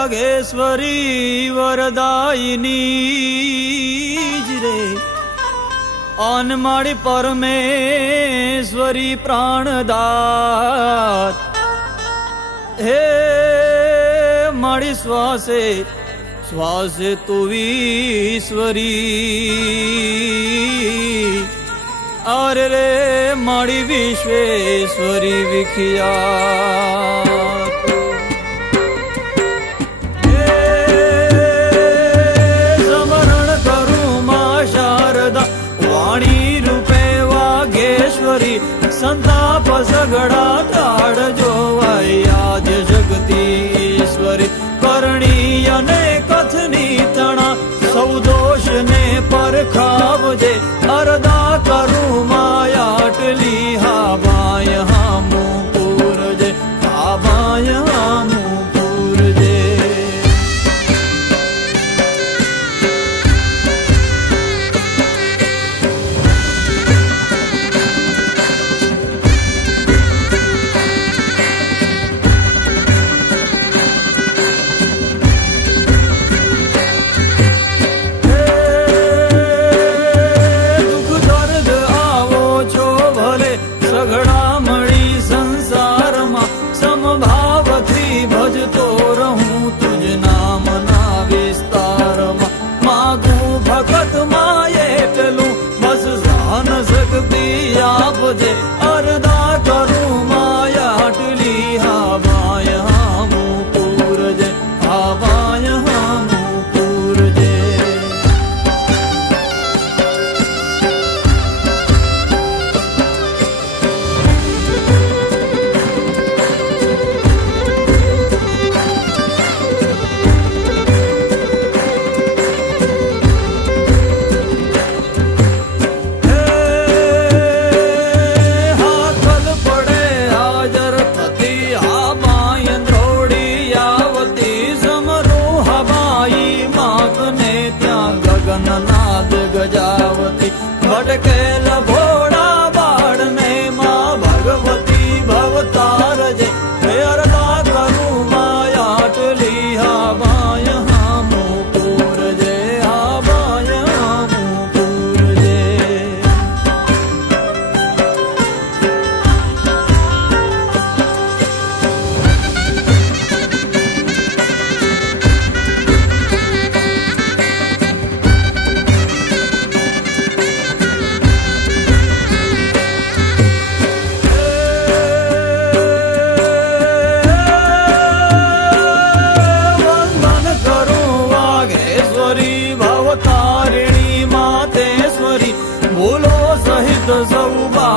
नागेश्वरी वरदायिनी। जिरे अनमणि परमेश्वरी प्राणदात। हे मणि श्वास श्वास तुवीश्वरी अरे रे मणि विश्वेश्वरी विखिया। કરી સંતાપ સગડા તાડ જોવાય આજ જગતીશ્વરી કરણી અને કથની તણા, સૌ પર પરખાવજે અરદ da zauba.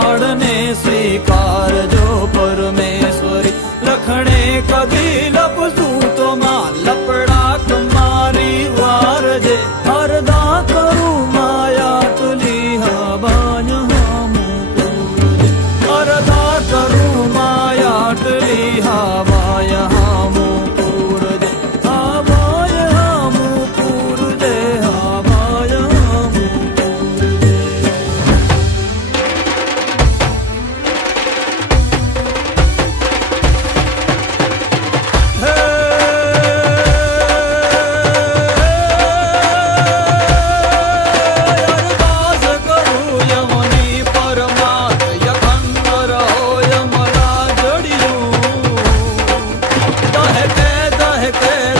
कहते